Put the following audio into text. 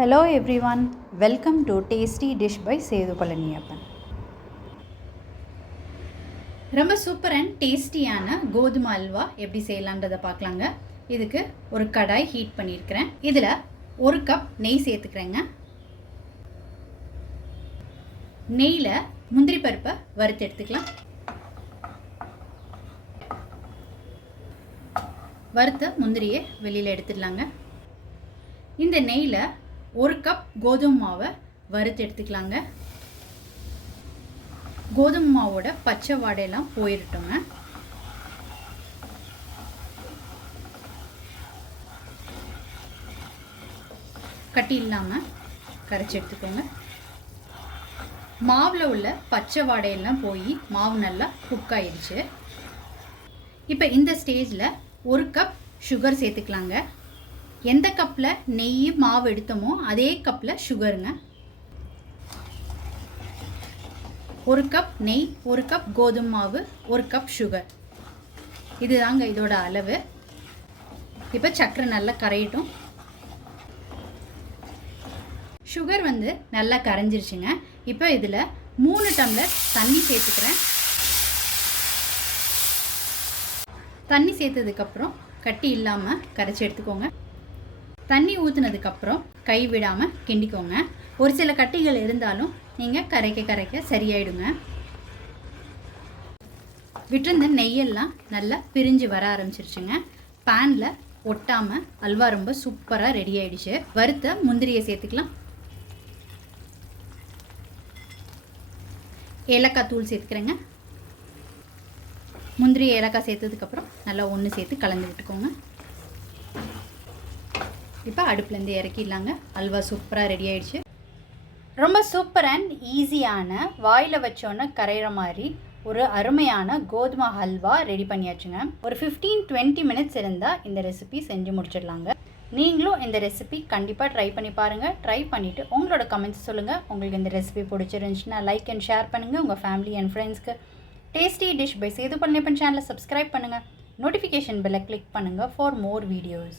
Hello everyone welcome to tasty dish by Sethu Palaniappan ரொம்ப super and டேஸ்டியான கோதுமை அல்வா எப்படி செய்யலான்றதை பார்க்கலாங்க. இதுக்கு ஒரு கடாய் ஹீட் பண்ணியிருக்கிறேன். இதில் ஒரு கப் நெய் சேர்த்துக்கிறேங்க. நெய்யில் முந்திரி பருப்பை வறுத்து எடுத்துக்கலாம். வறுத்த முந்திரியை வெளியில் எடுத்துடலாங்க. இந்த நெய்யில் ஒரு கப் கோதுமை மாவை வறுத்து எடுத்துக்கலாங்க. கோதுமை மாவோட பச்சை வாடையெல்லாம் போயிடட்டுங்க கட்டி இல்லாமல் கரைச்சி எடுத்துக்கோங்க. மாவில் உள்ள பச்சை வாடையெல்லாம் போய் மாவு நல்லா குக் ஆயிடுச்சு இப்போ இந்த ஸ்டேஜில் ஒரு கப் சுகர் சேர்த்துக்கலாங்க. எந்த கப்பில் நெய் மாவு எடுத்தோமோ அதே கப்பில் சுகருங்க ஒரு கப் நெய் ஒரு கப் கோதுமை மாவு ஒரு கப் சுகர் இதுதாங்க இதோட அளவு. இப்போ சக்கரை நல்லா கரையட்டும். சுகர் வந்து நல்லா கரைஞ்சிருச்சுங்க. இப்போ இதில் மூணு டம்ளர் தண்ணி சேர்த்துக்கிறேன். தண்ணி சேர்த்ததுக்கப்புறம் கட்டி இல்லாமல் கரைச்சி எடுத்துக்கோங்க. தண்ணி ஊற்றுனதுக்கப்புறம் கை விடாமல் கிண்டிக்கோங்க. ஒரு சில கட்டிகள் இருந்தாலும் நீங்கள் கரைக்க கரைக்க சரியாயிடுங்க. விட்டிருந்த நெய்யெல்லாம் நல்லா பிரிஞ்சு வர ஆரம்பிச்சிருச்சுங்க. பேனில் ஒட்டாமல் அல்வா ரொம்ப சூப்பராக ரெடி ஆயிடுச்சு. வறுத்த முந்திரியை சேர்த்துக்கலாம். ஏலக்காய் தூள் சேர்த்துக்கிறேங்க. முந்திரி ஏலக்காய் சேர்த்ததுக்கப்புறம் நல்லா ஒன்று சேர்த்து கலந்து விட்டுக்கோங்க. இப்போ அடுப்புலேருந்து இறக்கிடலாங்க. அல்வா சூப்பராக ரெடி ஆயிடுச்சு. ரொம்ப சூப்பர் அண்ட் ஈஸியான வாயில் வச்சோன்னே கரையிற மாதிரி ஒரு அருமையான கோதுமை ஹல்வா ரெடி பண்ணியாச்சுங்க. ஒரு ஃபிஃப்டீன் டுவெண்ட்டி மினிட்ஸ் இருந்தால் இந்த ரெசிபி செஞ்சு முடிச்சிடலாங்க. நீங்களும் இந்த ரெசிபி கண்டிப்பாக ட்ரை பண்ணி பாருங்கள் ட்ரை பண்ணிவிட்டு உங்களோட கமெண்ட்ஸ் சொல்லுங்கள் உங்களுக்கு இந்த ரெசிபி பிடிச்சிருந்துச்சுன்னா லைக் அண்ட் ஷேர் பண்ணுங்கள் உங்கள் ஃபேமிலி அண்ட் ஃப்ரெண்ட்ஸ்க்கு tasty dish by Sethu Palaniappan சேனலை சப்ஸ்கிரைப் பண்ணுங்கள் நோட்டிஃபிகேஷன் பெல்லை கிளிக் பண்ணுங்கள் for more videos